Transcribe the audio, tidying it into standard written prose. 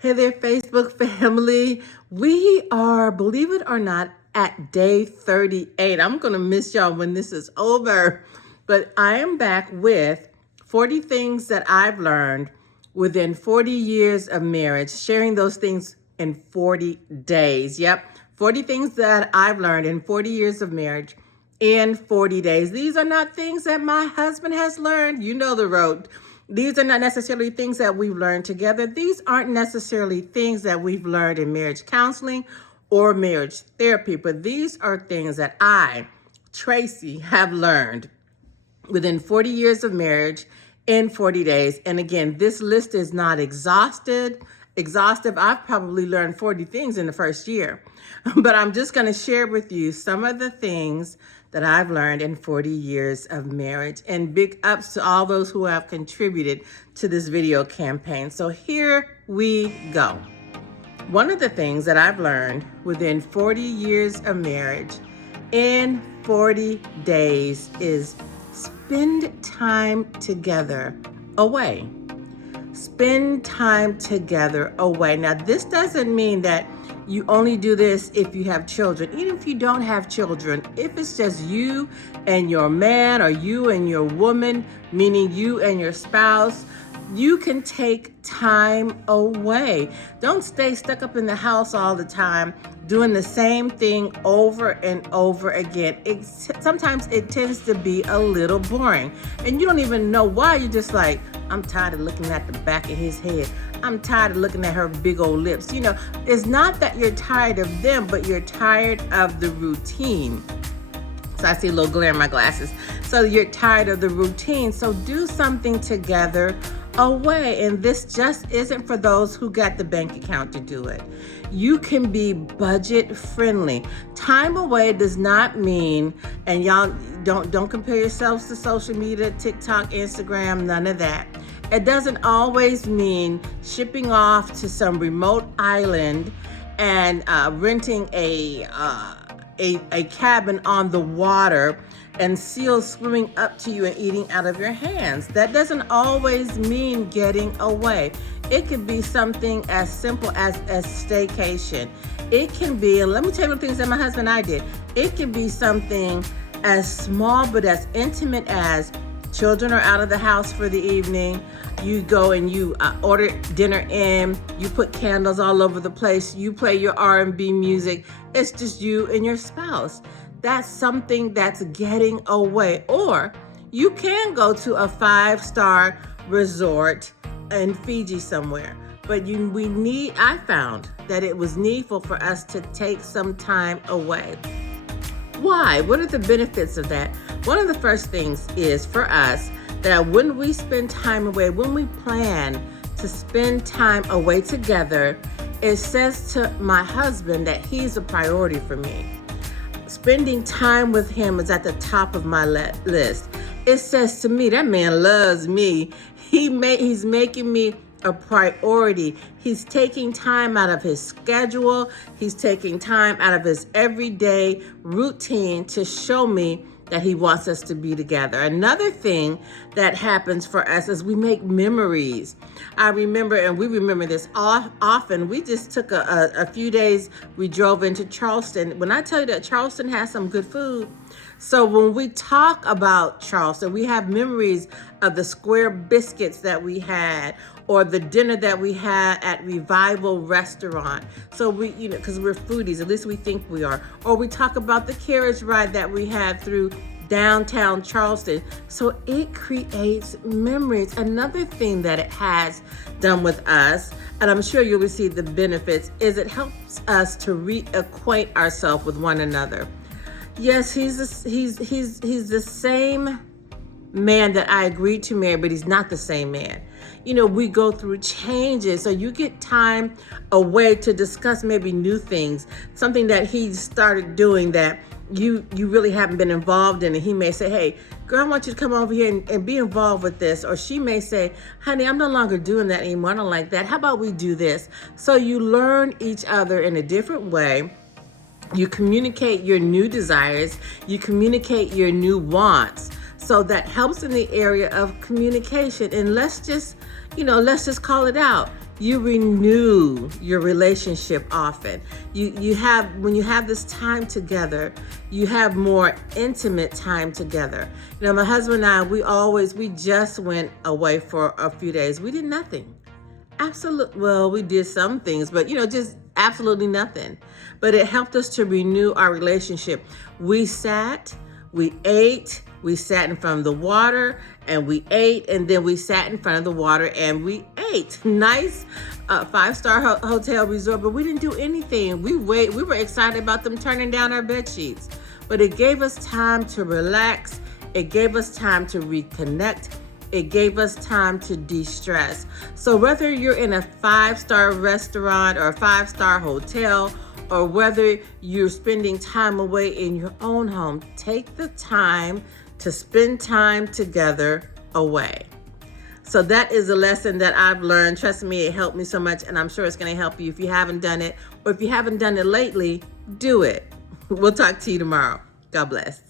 Hey there, Facebook family. We are, believe it or not, at day 38. I'm going to miss y'all when this is over. But I am back with 40 things that I've learned within 40 years of marriage, sharing those things in 40 days. Yep, 40 things that I've learned in 40 years of marriage in 40 days. These are not things that my husband has learned. You know the road. These are not necessarily things that we've learned together. These aren't necessarily things that we've learned in marriage counseling or marriage therapy, but these are things that I, Tracy, have learned within 40 years of marriage in 40 days. And again, this list is not exhaustive. I've probably learned 40 things in the first year, but I'm just going to share with you some of the things that I've learned in 40 years of marriage, and big ups to all those who have contributed to this video campaign. So here we go. One of the things that I've learned within 40 years of marriage in 40 days is spend time together away. Spend time together away. Now, this doesn't mean that you only do this if you have children. Even if you don't have children, if it's just you and your man or you and your woman, meaning you and your spouse, you can take time away. Don't stay stuck up in the house all the time doing the same thing over and over again. Sometimes it tends to be a little boring, and you don't even know why. You're just like, I'm tired of looking at the back of his head. I'm tired of looking at her big old lips. You know, it's not that you're tired of them, but you're tired of the routine. So I see a little glare in my glasses. So you're tired of the routine. So do something together away. And this just isn't for those who got the bank account to do it. You can be budget friendly. Time away does not mean, and y'all don't compare yourselves to social media, TikTok, Instagram, none of that. It doesn't always mean shipping off to some remote island and renting a cabin on the water and seals swimming up to you and eating out of your hands. That doesn't always mean getting away. It could be something as simple as a staycation. It can be, and let me tell you the things that my husband and I did. It can be something as small but as intimate as children are out of the house for the evening. You go and you order dinner in. You put candles all over the place. You play your R&B music. It's just you and your spouse. That's something that's getting away. Or you can go to a 5-star resort in Fiji somewhere. But I found that it was needful for us to take some time away. Why? What are the benefits of that? One of the first things is for us that when we spend time away, when we plan to spend time away together, it says to my husband that he's a priority for me. Spending time with him is at the top of my list. It says to me, that man loves me. He's making me a priority. He's taking time out of his schedule. He's taking time out of his everyday routine to show me that he wants us to be together. Another thing that happens for us is we make memories. I remember, and we remember this often, we just took a few days, we drove into Charleston. When I tell you that Charleston has some good food, so when we talk about Charleston, we have memories of the square biscuits that we had, or the dinner that we had at Revival Restaurant. So we, because we're foodies, at least we think we are. Or we talk about the carriage ride that we had through downtown Charleston. So it creates memories. Another thing that it has done with us, and I'm sure you'll receive the benefits, is it helps us to reacquaint ourselves with one another. Yes, he's the same man that I agreed to marry, but he's not the same man. We go through changes, so you get time away to discuss maybe new things, something that he started doing that you really haven't been involved in, and he may say, hey, girl, I want you to come over here and be involved with this. Or she may say, honey, I'm no longer doing that anymore. I don't like that. How about we do this? So you learn each other in a different way. You communicate your new desires. You communicate your new wants. So that helps in the area of communication. And let's just call it out. You renew your relationship often. You have, when you have this time together, you have more intimate time together. You know, my husband and I, we just went away for a few days. We did nothing. Absolutely. Well, we did some things, but just absolutely nothing. But it helped us to renew our relationship. We sat, we ate, we sat in front of the water and we ate, and then we sat in front of the water and we ate. Nice 5-star hotel resort, but we didn't do anything. We were excited about them turning down our bed sheets, but it gave us time to relax. It gave us time to reconnect. It gave us time to de-stress. So whether you're in a 5-star restaurant or a 5-star hotel, or whether you're spending time away in your own home, take the time to spend time together away. So that is a lesson that I've learned. Trust me, it helped me so much, and I'm sure it's going to help you. If you haven't done it, or if you haven't done it lately, do it. We'll talk to you tomorrow. God bless.